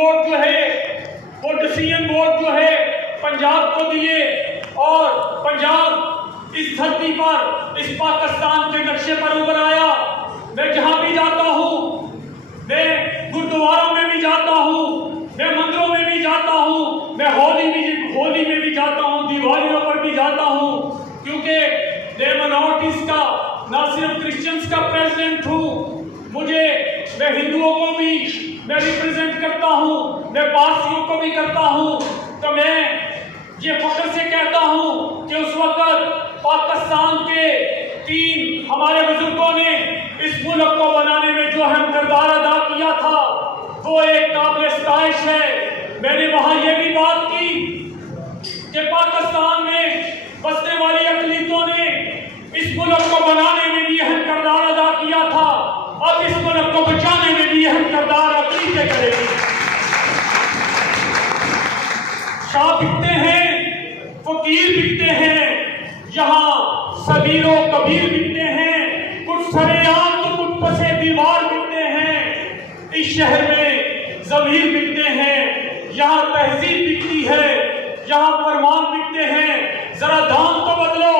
Vote جو ہے وہ ڈیسیژن ووٹ جو ہے پنجاب کو دیے، اور پنجاب اس دھرتی پر، اس پاکستان کے نقشے پر ابھر آیا۔ میں جہاں بھی جاتا ہوں، میں گردواروں میں بھی جاتا ہوں، میں مندروں میں بھی جاتا ہوں، میں ہولی میں بھی جاتا ہوں، دیوالیوں پر بھی جاتا ہوں، کیونکہ میں منارٹیز کا، نہ صرف کرسچنز کا پریزیڈنٹ ہوں، میں ہندوؤں کو بھی میں ریپرزینٹ کرتا ہوں، میں پارسیوں کو بھی کرتا ہوں۔ تو میں یہ فخر سے کہتا ہوں کہ اس وقت پاکستان کے 3 ہمارے بزرگوں نے اس ملک کو بنانے میں جو اہم کردار ادا کیا تھا وہ ایک قابل ستائش ہے۔ میں نے وہاں یہ بھی بات کی کہ پاکستان میں بسنے والی اقلیتوں نے اس ملک کو بنانے میں بھی اہم کردار ادا کیا تھا، اب اس ملک کو بچانے میں بھی اہم کردار اقلیتیں کرے گی۔ شاہ بکتے ہیں، فقیر بکتے ہیں، یہاں صغیر و کبیر بکتے ہیں، کچھ سرے عام تو کچھ پسے دیوار بکتے ہیں۔ اس شہر میں ضمیر بکتے ہیں، یہاں تہذیب بکتی ہے، یہاں فرمان بکتے ہیں، ذرا دام تو بدلو،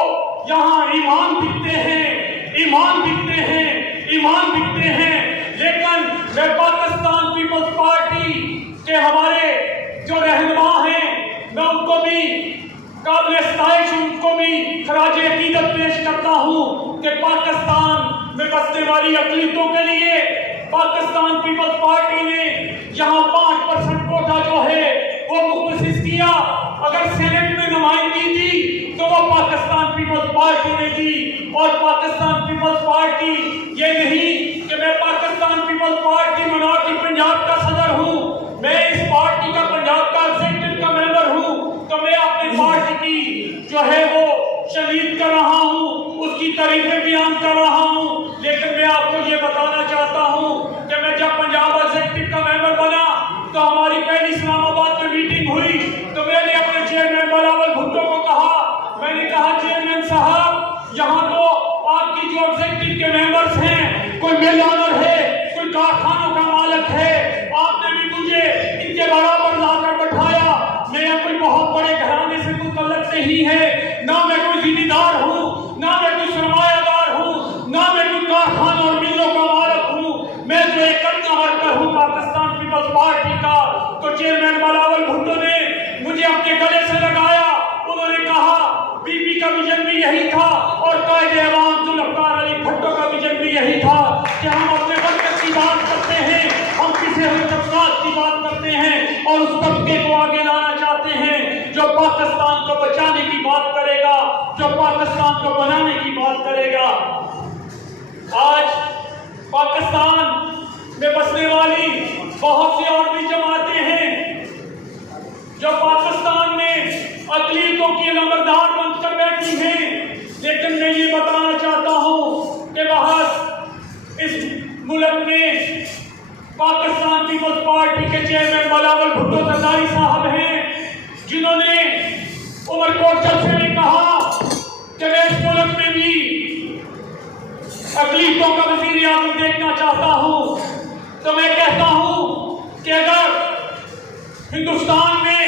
یہاں ایمان بکتے ہیں، ایمان بکتے ہیں، ایمان بکتے ہیں۔ لیکن میں پاکستان پیپلز پارٹی کے ہمارے جو رہنما ہیں، میں ان کو بھی قابل ستائش، ان کو بھی خراج عقیدت پیش کرتا ہوں کہ پاکستان میں بسنے والی اقلیتوں کے لیے پاکستان پیپلز پارٹی نے یہاں 5% کوٹا جو ہے وہ مختص کیا۔ اگر سینٹ میں نمائندگی دی تو وہ پاکستان پیپلز پارٹی نے دی، اور پاکستان پیپلز پارٹی یہ نہیں کہ میں Pakistan Peoples party minority Punjab کا صدر ہوں، میں اس پارٹی کا پنجاب کا ایگزیکٹو کا ممبر ہوں، تو میں اپنی پارٹی کی جو ہے وہ شدید کر رہا ہوں، اس کی تعریفیں بیان کر رہا ہوں۔ لیکن میں آپ کو یہ بتانا چاہتا ہوں کہ میں جب پنجاب ایگزیکٹو کا ممبر بنا تو ہماری پہلی اسلام آباد میں میٹنگ ہوئی، تو میں نے اپنے چیئرمین بلاول بھٹو کو کہا، میں نے کہا چیئرمین صاحب، یہاں تو آپ کی جو ایگزیکٹو کے ممبرز ہیں، کوئی مل آنر ہے، کوئی کارخانوں کا مالک ہے، آپ نے بھی مجھے ان کے برابر لا کر بٹھایا۔ میں کوئی بہت بڑے گھرانے سے متعلق نہیں ہے، نہ میں کوئی ذمہ دار ہوں، نہ میں کوئی سرمایہ دار ہوں، نہ میں کوئی کارخانوں اور ملوں کا مالک ہوں، میں جو ایک ورکر ہوں پاکستان پیپلز پارٹی کا۔ تو چیئرمین بلاول بھٹو نے مجھے اپنے گلے سے لگایا، انہوں نے کہا بی پی کا ویژن بھی یہی تھا، اور قائد اعوان ذوالفقار علی بھٹو کا ویژن بھی یہی تھا کہ ہم اپنے ورکر کی بات کرتے ہیں، ہم کسی ہوئے طبقات کی بات کرتے ہیں، اور اس طبقے کو آگے لانا چاہتے ہیں جو پاکستان کو بچانے کی بات کرے گا، جو پاکستان کو بنانے کی بات کرے گا۔ آج پاکستان میں بسنے والی بہت سی اور بھی جماعتیں ہیں جو پاکستان میں اقلیتوں کی نمبردار بن کر بیٹھی ہیں، لیکن میں یہ بتانا چاہتا ہوں کہ بہت اس ملک میں پاکستان پیپلز پارٹی کے چیئرمین بلاول بھٹو زرداری صاحب ہیں، جنہوں نے عمر کوٹ جلسے میں کہا کہ میں اس ملک میں بھی اقلیتوں کا وزیر اعظم دیکھنا چاہتا ہوں۔ تو میں کہتا ہوں کہ اگر ہندوستان میں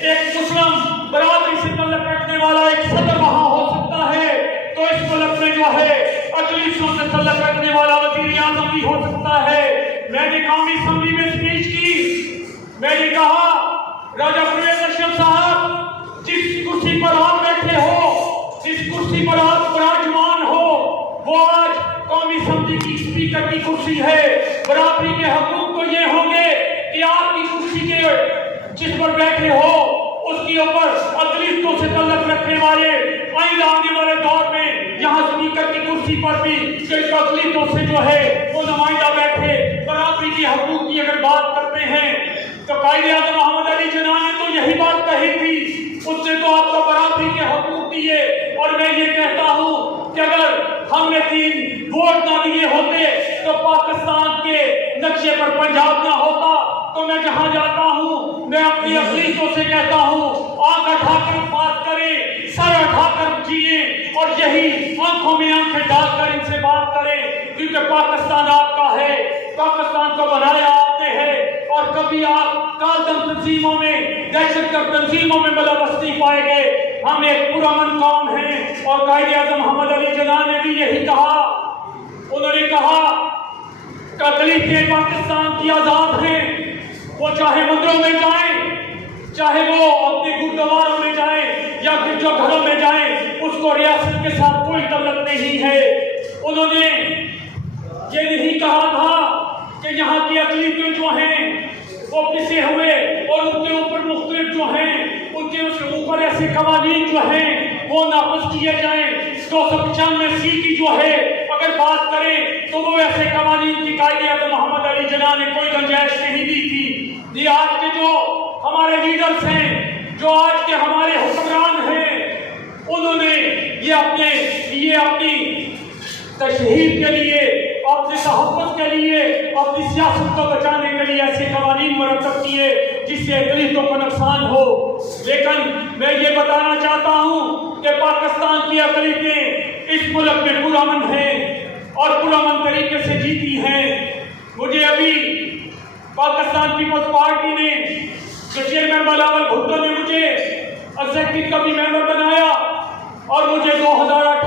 ایک مسلم برادری سے تعلق رکھنے والا ایک صدر وہاں ہو سکتا ہے، تو اس ملک میں جو ہے اقلیتوں سے تعلق رکھنے والا وزیر اعظم بھی ہو سکتا ہے۔ میں نے قومی اسمبلی میں اسپیچ کی، میں نے کہا راجہ پرویز اشرف صاحب، جس کرسی پر آپ بیٹھے ہو، جس کرسی پر آپ براجمان ہو، وہ آج قومی اسمبلی کی اسپیکر کی کرسی ہے۔ برابری کے حقوق تو یہ ہوں گے کہ آپ کی کرسی کے جس پر بیٹھے ہو اس کے اوپر اقلیتوں سے تعلق رکھنے والے آئندہ آنے والے دور میں یہاں اسپیکر کی کرسی پر بھی کئی اقلیتوں سے جو ہے وہ نمائندہ بیٹھے۔ برابری کے حقوق کی اگر بات کرتے ہیں تو قائد اعظم محمد علی جناح نے تو یہی بات کہی تھی، اس نے تو آپ کو برابری کے حقوق دیے۔ اور میں یہ کہتا ہوں کہ اگر ہم نے 3 ووٹ نہ دیے ہوتے تو پاکستان کے نقشے پر پنجاب نہ ہوتا۔ تو میں جہاں جاتا ہوں میں اپنی اقلیتوں سے کہتا ہوں، آنکھ اٹھا کر بات کریں، سر اٹھا کر جئیں، اور یہی آنکھوں میں آنکھیں ڈال کر ان سے بات کریں، کیونکہ پاکستان آپ کا ہے، پاکستان کو بنایا آپ نے ہے، اور کبھی آپ کالدم تنظیموں میں، دہشت گرد تنظیموں میں ملوث نہیں پائیں گے۔ ہم ایک پرامن قوم ہیں، اور قائد اعظم محمد علی جناح نے بھی یہی کہا۔ انہوں نے کہا کہ اقلیتیں پاکستان کی آزاد ہیں، وہ چاہے مندروں میں جائیں، چاہے وہ اپنے گردواروں میں جائیں یا گرجا گھروں میں جائیں، اس کو ریاست کے ساتھ کوئی تعلق نہیں ہے۔ انہوں نے یہ نہیں کہا تھا کہ یہاں کی اقلیتیں جو ہیں وہ پسے ہوئے اور ان کے اوپر مختلف جو ہیں ان کے اوپر ایسے قوانین جو ہیں وہ نافذ کیے جائیں۔ 295 کی جو ہے اگر بات کریں تو وہ ایسے قوانین کی قائد اعظم محمد علی جناح نے کوئی گنجائش نہیں دی تھی۔ یہ آج کے جو ہمارے لیڈرز ہیں، جو آج کے ہمارے حکمران ہیں، انہوں نے یہ اپنی تشہیر کے لیے، اپنے تحفظ کے لیے، اپنی سیاست کو بچانے کے لیے ایسے قوانین مرتب کیے جس سے اقلیتوں کو نقصان ہو۔ لیکن میں یہ بتانا چاہتا ہوں کہ پاکستان کی اقلیتیں اس ملک میں پرامن ہیں اور پرامن طریقے سے جیتی ہیں۔ مجھے ابھی پاکستان پیپلز پارٹی نے جو چیئرمین بلاول بھٹو نے مجھے ایگزیکٹو کا بھی ممبر بنایا اور مجھے 2000